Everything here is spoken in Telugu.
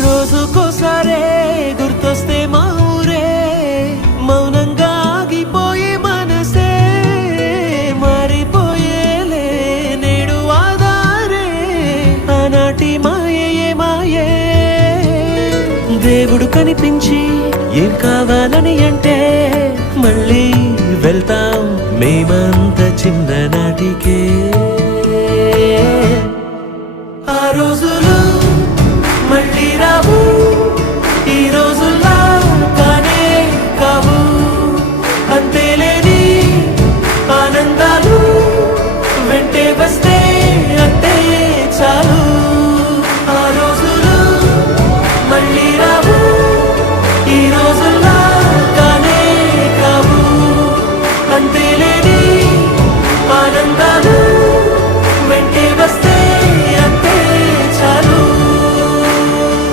రోజుకోసారే గుర్తొస్తే మా ఊరే మౌనంగా ఆగిపోయే మనసే మారిపోయేలే నేడు ఆధారే ఆనాటి మాయే మాయే దేవుడు కనిపించి ఏం కావాలని అంటే మళ్ళీ వెళ్తాం మేమంత చిన్ననాటికే ఆ రోజులు మళ్ళీ రావు